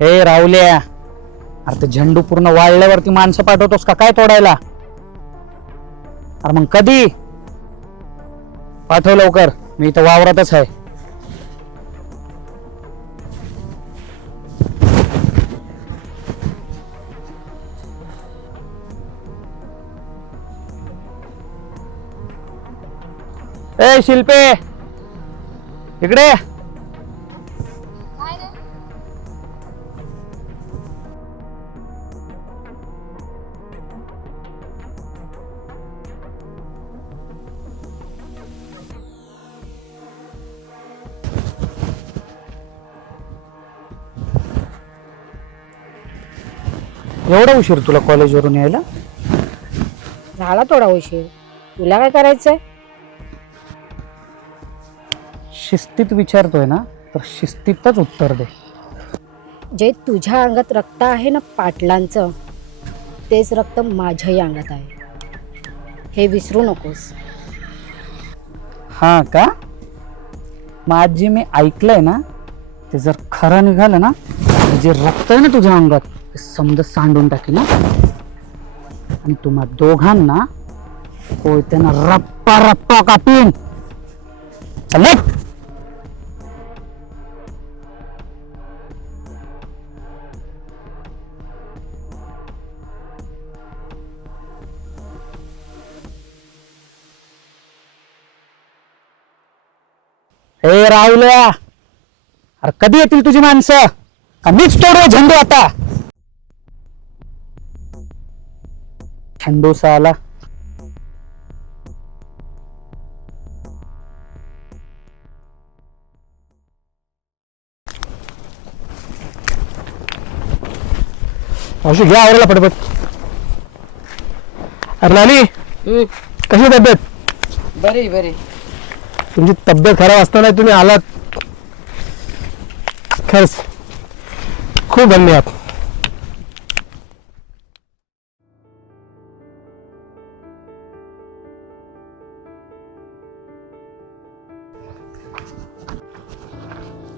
हे रावल्या अरे ते झेंडू पूर्ण वाळल्यावरती माणसं पाठवतोस का? काय तोडायला? अरे मग कधी? पाठव लवकर मी इथं वावरातच आहे. ए शिल्पे! इकडे! एवढा उशीर तुला कॉलेजवरून यायला? झाला थोडा उशीर. तुला काय करायचंय? शिस्तीत विचारतोय ना तर शिस्तीतच उत्तर दे. जे तुझ्या अंगात रक्त आहे ना पाटलांचं तेच रक्त माझ्याही अंगात आहे. हे विसरू नकोस. हा का? मग आज जे मी ऐकलंय ना ते जर खरं निघालं ना तर जे रक्त आहे ना तुझ्या अंगात समजा सांडून टाकी ना आणि तुम्हा दोघांना कोयत्यानं रप्पा रप्पा कापीन. चल हे राहुल्या अरे कधी येतील तुझी माणसं? का मीच तोडू झेंडू आता? झेंडूसा आला मावशी घ्या आवरायला पटपट. अरे नानी कशी तब्येत? बरे बरे. तुमची तब्येत खराब असताना तुम्ही आलात. खरंच खूप धन्यवाद.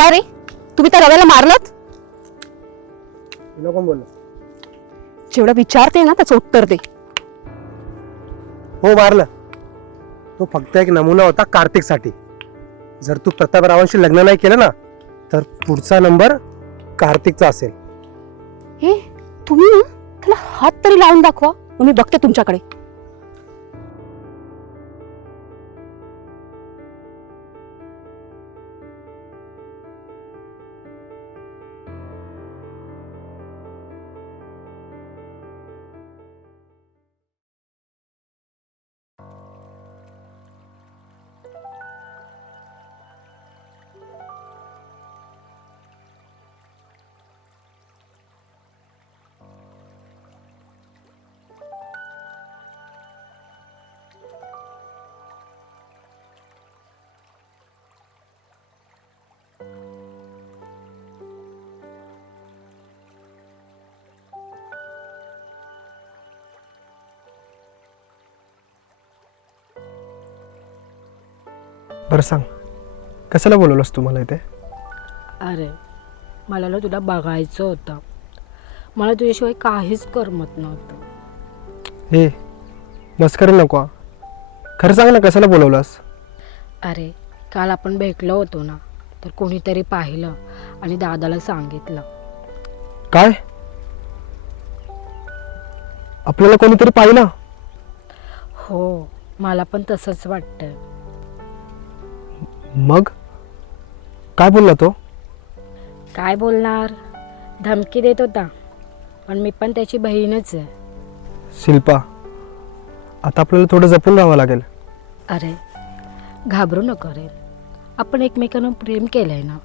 काय रे? तुम्ही त्या रव्याला मारलात? कोण बोललं जेवढं विचारते ना त्याचं उत्तर दे. हो मारलं. तो फक्त एक नमुना होता कार्तिकसाठी. जर तू प्रतापरावांशी लग्न नाही केलं ना तर पुढचा नंबर कार्तिकचा असेल. हे तुम्ही ना त्याला हात तरी लावून दाखवा. मग मी बघते तुमच्याकडे. बरं सांग. कशाला बोलवलंस तू मला इथे? अरे मला ना तुला बघायचं होतं. मला तुझ्याशिवाय काहीच करमत नव्हतं. हे मस्करी नको हा. खरं सांग ना कशाला बोलवलंस? अरे काल आपण भेटलो होतो ना तर कोणीतरी पाहिलं आणि दादाला सांगितलं. काय? आपल्याला कोणीतरी पाहिलं? हो मला पण तसंच वाटतं मग? काय बोलला तो? काय बोलणार? धमकी देत होता. पण मी पण त्याची बहीणच आहे. शिल्पा आता आपल्याला थोडं जपून राहावं लागेल. अरे घाबरू नको रे. आपण एकमेकांना प्रेम केलंय ना.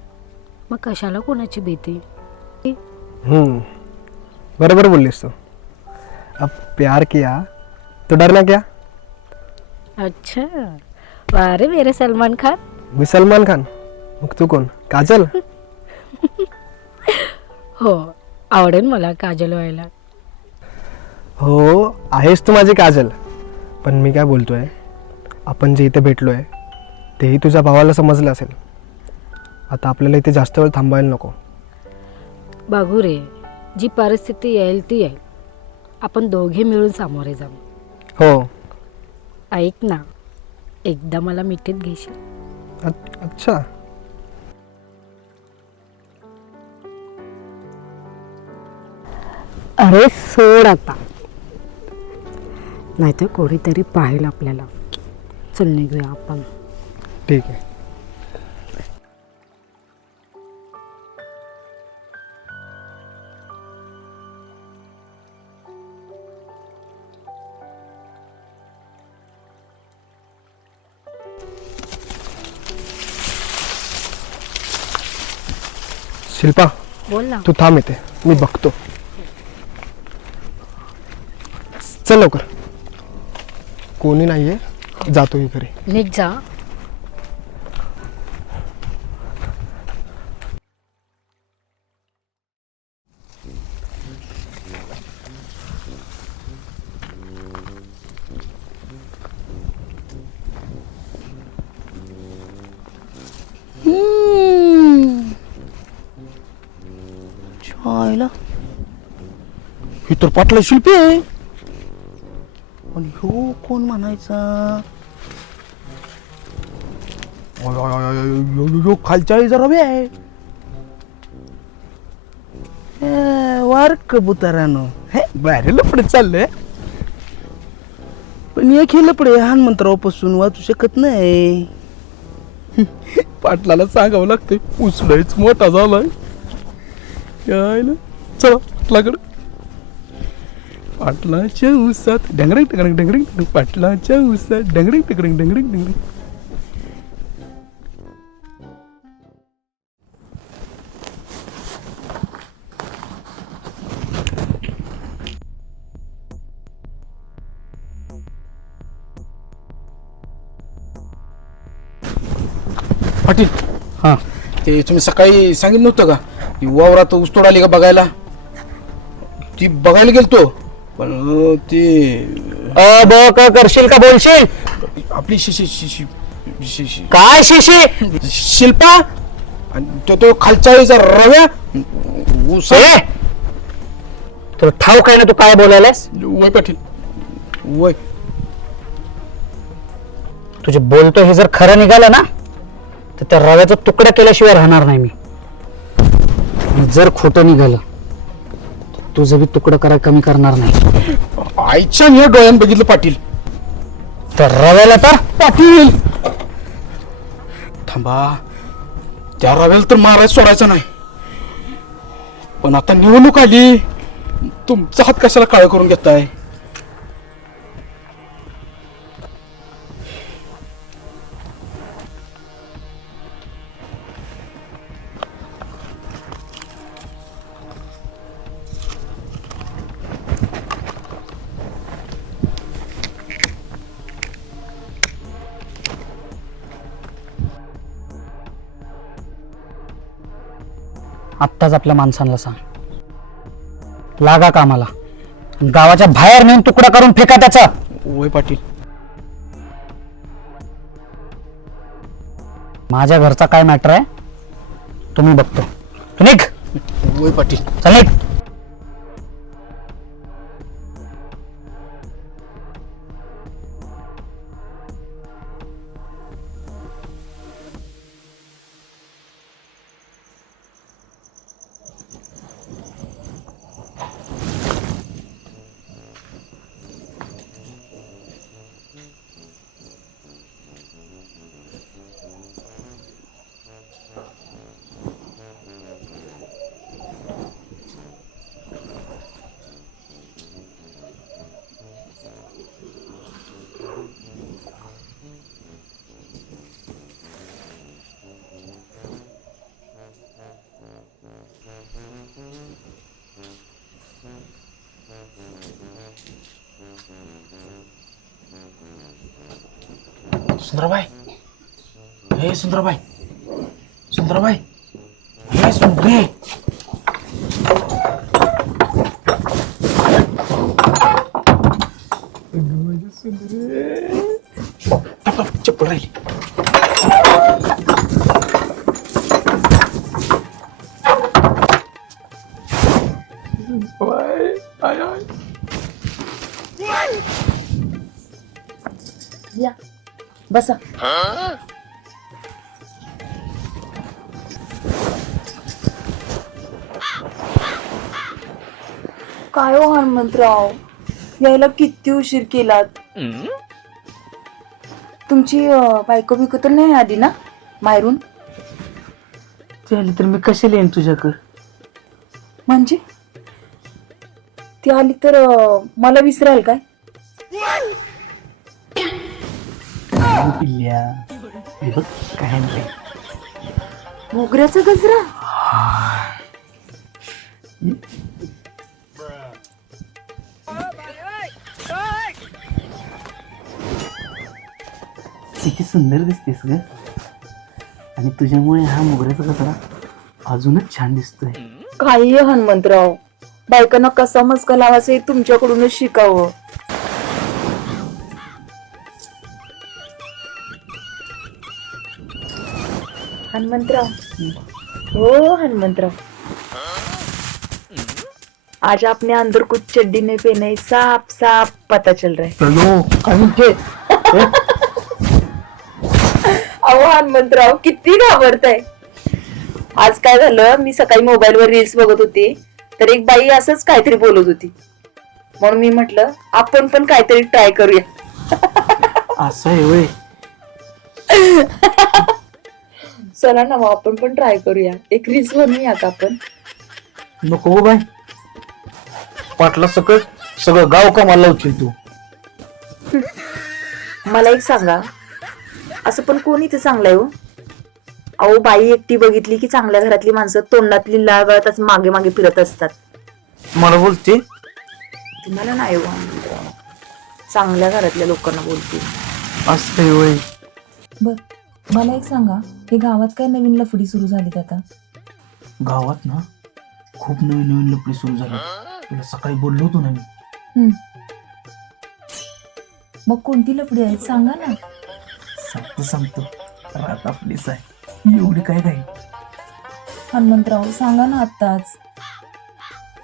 मग कशाला कोणाची भीती? हम्म. बरोबर बोललीस तू. अब प्यार किया. तो डरना क्या? अच्छा. वारे मेरे सलमान खान. मी सलमान खान मग तू कोण? काजल? हो आवडेल मला काजल व्हायला. हो आहेस तू माझी काजल. पण मी काय बोलतोय आपण जे इथे भेटलोय तेही तुझ्या भावाला समजलं असेल. आता आपल्याला इथे जास्त वेळ थांबायला नको. बघू रे जी परिस्थिती येईल ती येईल. आपण दोघे मिळून सामोरे जाऊ. हो. ऐक ना एकदा मला मिठीत घेशील? अच्छा. अरे सोड आता. नाहीतर कोणीतरी पाहिल आपल्याला. चल निघूया आपण. ठीक आहे. शिल्पा बोल ना. तू थांब येते मी बघतो. चल लवकर. कोणी नाहीये. जातो मी घरी. निघ जा. तर पाटला शिल्पी आहे. पण ह्यो कोण म्हणायचा? यो, खालच्या जरा बे आहे. वार कबुतरानो. हे बाहेर लपडे चाललंय पण एक हे लपडे हनुमंतरावपासून वाचू शकत नाही. पाटलाला सांगावं लागतंय उचलायच मोठा झालाय. यायला चला पाटलाकडे. पाटलाच्या उसात डंगरंग टंगरंग डंगरंग टंगरंग पाटलाच्या उसात डंगरंग टंगरंग डंगरंग डंगरंग. पाटील. हा. ते तुम्ही सकाळी सांगितलं नव्हतं का? की वावरात ऊसतोड आली का बघायला? ती बघायला गेलतो. पण अं, ते अ ब क करशील का बोलशील? आपली शिशी शिशी शिशी काय शिशी शिल्पा? आणि तो तो खालच्या वेळीचा रव्या? ऊस. ए! तुला काय ना तू काय बोलायलास वय पाटील. वय. तुझे बोलतो हे जर खरं निघालं ना तर त्या रव्याचा तुकडा केल्याशिवाय राहणार नाही मी. आणि जर खोटं निघालं तर तुझं बी तुकडं करायला कमी करणार नाही. आईच्या मी डोळ्यानं बघितलं पाटील. तर रव्याला तर पाटील. थांबा. त्या रव्याला तर मारायला सोडायचं नाही. पण आता निवडणूक आली. तुमचा हात कशाला काळ करून घेताय? आत्ताच आपल्या माणसांना सांग. लागा कामाला. आणि गावाच्या बाहेर नेऊन तुकडा करून फेका त्याचा. वय पाटील. माझ्या घरचा काय मॅटर आहे? तुम्ही बघतो. तू निघ. वय पाटील. चल निघ. सुंदराबाई हे सुंदराबाई सुंदराबाई हे सुंदरे चप्पल राहिली बसा. काय हो हनुमंतराव? यायला किती उशीर केलात? तुमची अं, बायको बिको तर नाही आली ना? मायरून झाली तर मी कशी येईन तुझ्याकडं? म्हणजे? ती आली तर अं, मला विसराल काय? पिल्ल्या हे बघ काय मोगऱ्याचा गजरा. किती सुंदर दिसतेस ग. आणि तुझ्यामुळे हा मोगऱ्याचा कचरा अजूनच छान दिसतोय. काही हनुमंतराव बायकांना कसा मस्का लावायचा हे तुमच्याकडूनच शिकावं. हनुमंतराव. हो हनुमंतराव. आज आपने अंदर कुछ चड्डी नहीं पहने साफ साफ पता चल रहा है. अहो हनुमंतराव किती घाबरताय. आज काय झालं मी सकाळी मोबाईल वर रील्स बघत होती तर एक बाई असंच काहीतरी बोलत होती. म्हणून मी म्हटलं आपण पण काहीतरी ट्राय करूया. असं आहे चला ना मग आपण पण ट्राय करूया. एक रील्स का आपण. नको हो बाय पाटला सकट सगळं गाव कामाला लावशील तू. मला एक सांगा. असं पण कोण इथे चांगलं आहे हो? अहो बाई एकटी बघितली की चांगल्या घरातली माणसं तोंडातली लाळ गळतच मागे मागे फिरत असतात. मला बोलते? तुम्हाला नाही हो. चांगल्या घरातल्या लोकांना बोलते. असं आहे वय बर. मला एक सांगा हे गावात काय नवीन लफडी सुरू झालीत आता? गावात ना? खूप नवीन नवीन लपडी सुरू झाली तुला सकाळी बोललो होतो ना मी. मग कोणती लफडी आहेत सांगा ना. सांगतो सांगतो. रात आपलीच आहे. एवढी काय काय हनुमंतराव सांगा ना आत्ताच.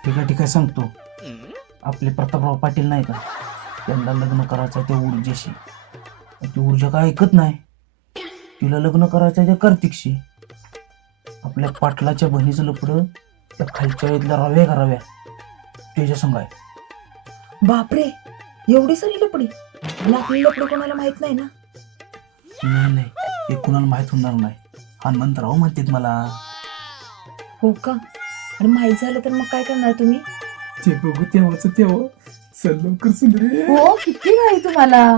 ठीक आहे ठीक आहे सांगतो. आपले प्रतापराव पाटील नाही का? त्यांना लग्न करायचं आहे त्या ऊर्जेशी. ती ऊर्जा काय ऐकत नाही. तिला लग्न करायचं आहे त्या कार्तिकशी आपल्या पाटलाच्या बहिणीचं लपडं त्या खालच्या वेळेतल्या रव्या का रव्या? त्याच्या संग आहे. बापरे एवढी सारी लपडी? आणि आपली लपडी कोणाला माहीत नाही ना? नाही नाही. हे कुणाला माहीत होणार नाही. हनुमंतराव म्हणतात मला. हो का? आणि माहीत झालं तर मग काय करणार तुम्ही? ते बघू तेव्हाच तेव्हा. चल लवकर सुंदरे हो किती घाई तुम्हाला.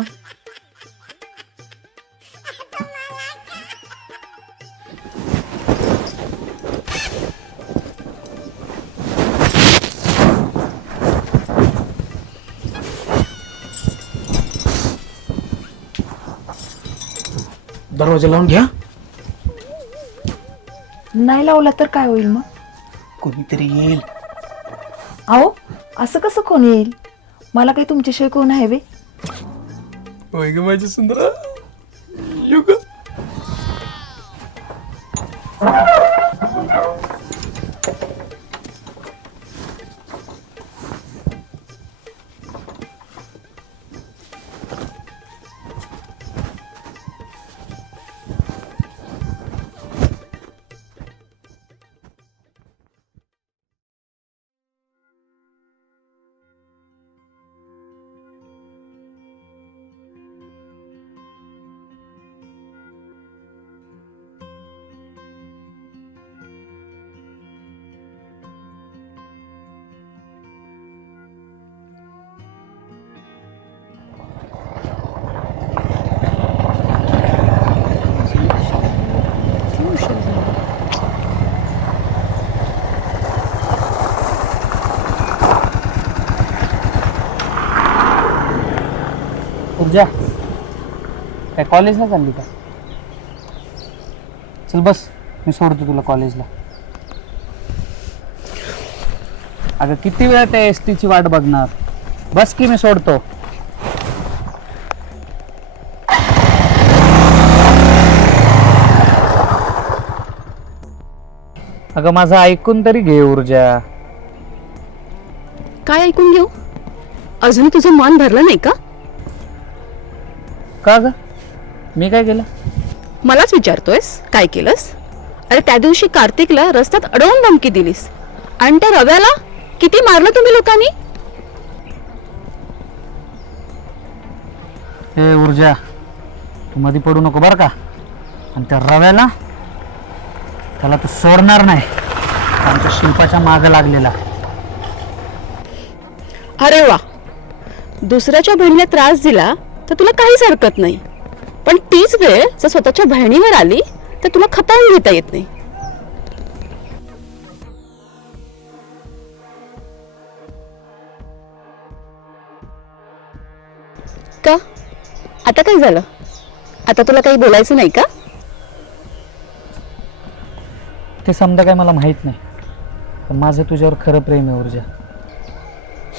दरवाजा लावून घ्या. नाही लावला तर काय होईल मग? कोणीतरी येईल. अहो असं कसं कोण येईल? मला काही तुमच्याशिवाय कोण आहे वे होय ग माझी सुंदरा. युग काय कॉलेजला चालली का? चल बस मी सोडतो तुला कॉलेजला. अगं किती वेळ त्या एस टीची वाट बघणार? बस की मी सोडतो. अगं माझं ऐकून तरी घे ऊर्जा. काय ऐकून घेऊ? अजून तुझं मन भरलं नाही का? का ग? मी काय केलं? मलाच विचारतोयस. काय केलंस? अरे त्या दिवशी कार्तिकला रस्त्यात अडवून धमकी दिलीस. आणि त्या रव्याला किती मारलं तुम्ही लोकांनी? हे ऊर्जा तू मध्ये पडू नको बरं का. आणि त्या रव्याला त्याला तू सोडणार नाही. आमच्या शिल्पाच्या मागं लागलेला. अरे वा. दुसऱ्याच्या बहिणीला त्रास दिला तर तुला काहीच हरकत नाही. पण तीच वेळ जर स्वतःच्या बहिणीवर आली तर तुला खतावून घेता येत नाही. का? आता काय झालं? आता तुला काही बोलायचं नाही का? ते समजा काय मला माहीत नाही. पण माझं तुझ्यावर खरं प्रेम आहे ऊर्जा.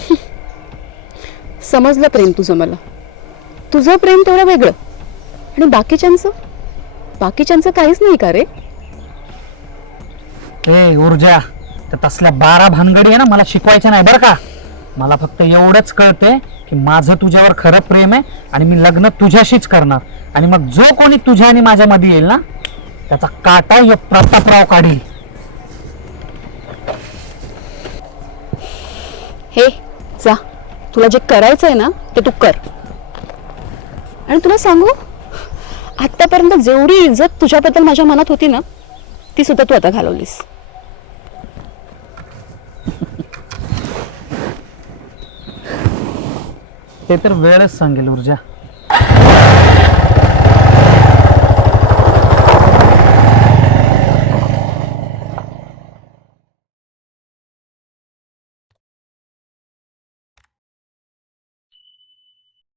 समजलं प्रेम तुझं मला. तुझं प्रेम तेवढं वेगळं. आणि बाकीच्यांचं? बाकीच्यांचं काहीच नाही का रे? ए ऊर्जा त्या तसल्या बारा भानगडी आहे ना मला शिकवायच्या नाही बरं का? मला फक्त एवढंच कळतंय की माझं तुझ्यावर खरं प्रेम आहे आणि मी लग्न तुझ्याशीच करणार. आणि मग जो कोणी तुझ्या आणि माझ्या मध्ये येईल ना त्याचा काटा या प्रतापराव काढील. हे जा. तुला जे करायचं आहे ना ते तू कर. आणि तुला सांगू आत्तापर्यंत जेवढी इज्जत तुझ्याबद्दल माझ्या मनात होती ना ती सुद्धा तू आता घालवलीस. ते तर वेळच सांगेल ऊर्जा.